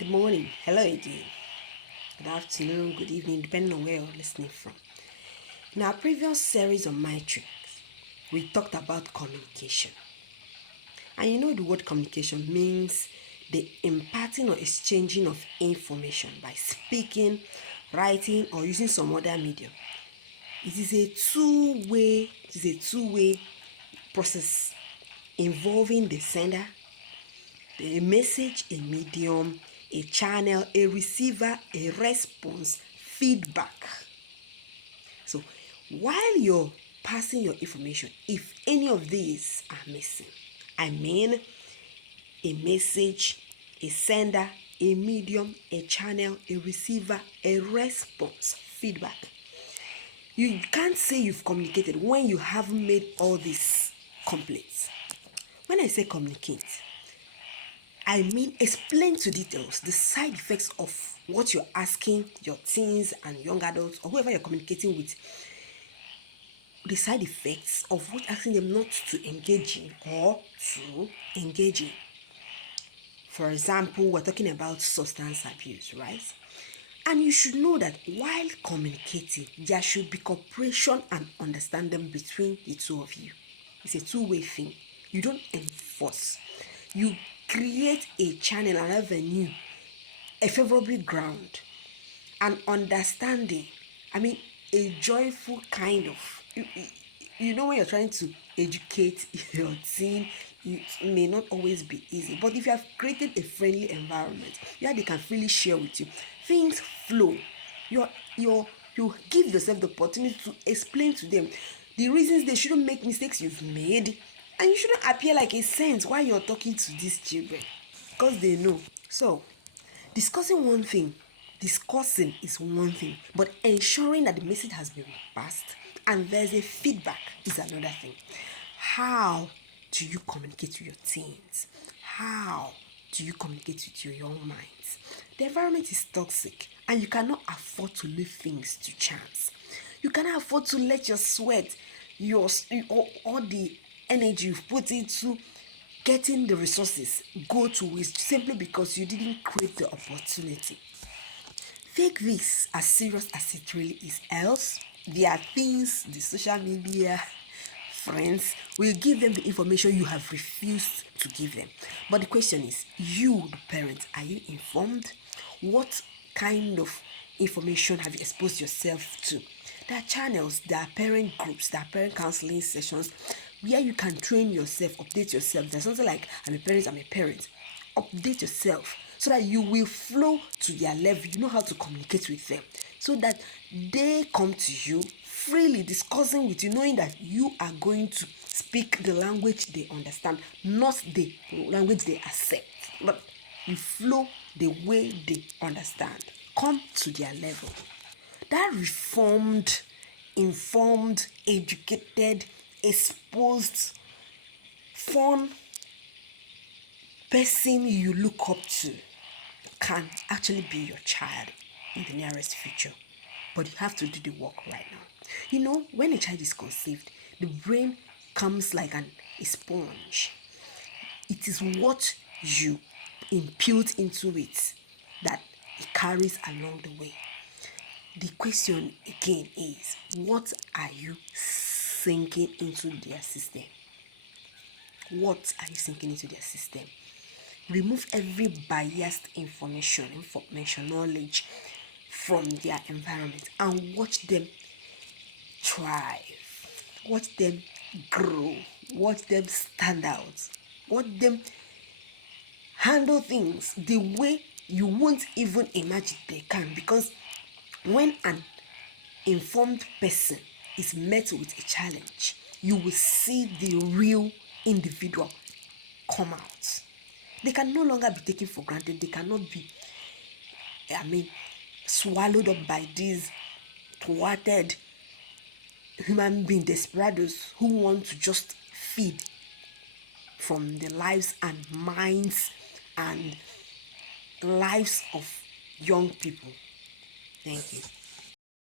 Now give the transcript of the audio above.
Good morning, hello again, good afternoon, good evening, depending on where you're listening from. In our previous series on Matrix, we talked about communication. And you know the word communication means the imparting or exchanging of information by speaking, writing, or using some other medium. It is a two-way process involving the sender, a message, a medium, a channel, a receiver, a response, feedback. So while you're passing your information, if any of these are missing, I mean a message, a sender, a medium, a channel, a receiver, a response, feedback, you can't say you've communicated when you haven't made all this complete. When I say communicate, I mean explain to details the side effects of what you're asking your teens and young adults or whoever you're communicating with, the side effects of what asking them not to engage in or to engage in. For example, we're talking about substance abuse, right? And you should know that while communicating, there should be cooperation and understanding between the two of you. It's a two-way thing. You don't enforce. You create a channel, an avenue, a favorable ground, an understanding. I mean, a joyful kind of. You know, when you're trying to educate your teen, it may not always be easy. But if you have created a friendly environment where they can freely share with you, things flow. You give yourself the opportunity to explain to them the reasons they shouldn't make mistakes you've made, and you shouldn't appear like a saint while you're talking to these children, because they know. So, discussing is one thing, but ensuring that the message has been passed and there's a feedback is another thing. How do you communicate to your teens? How do you communicate with your young minds? The environment is toxic and you cannot afford to leave things to chance. You cannot afford to let your sweat, all the energy you've put into getting the resources go to waste simply because you didn't create the opportunity. Take this as serious as it really is, else there are things the social media friends will give them the information you have refused to give them. But the question is, you the parent, are you informed? What kind of information have you exposed yourself to? There are channels, there are parent groups, there are parent counseling sessions where you can train yourself, update yourself. There's something like I'm a parent. Update yourself so that you will flow to their level. You know how to communicate with them so that they come to you freely discussing with you, knowing that you are going to speak the language they understand, not the language they accept, but you flow the way they understand. Come to their level. That reformed, informed, educated, exposed, fun person you look up to can actually be your child in the nearest future. But you have to do the work right now. You know, when a child is conceived, the brain comes like a sponge. It is what you impute into it that it carries along the way. The question again is, what are you sinking into their system? What are you sinking into their system? Remove every biased information, knowledge from their environment and watch them thrive. Watch them grow. Watch them stand out. Watch them handle things the way you won't even imagine they can. Because when an informed person is met with a challenge, you will see the real individual come out. They can no longer be taken for granted. They cannot be, swallowed up by these thwarted human being desperados who want to just feed from the lives and minds and lives of young people. Thank you.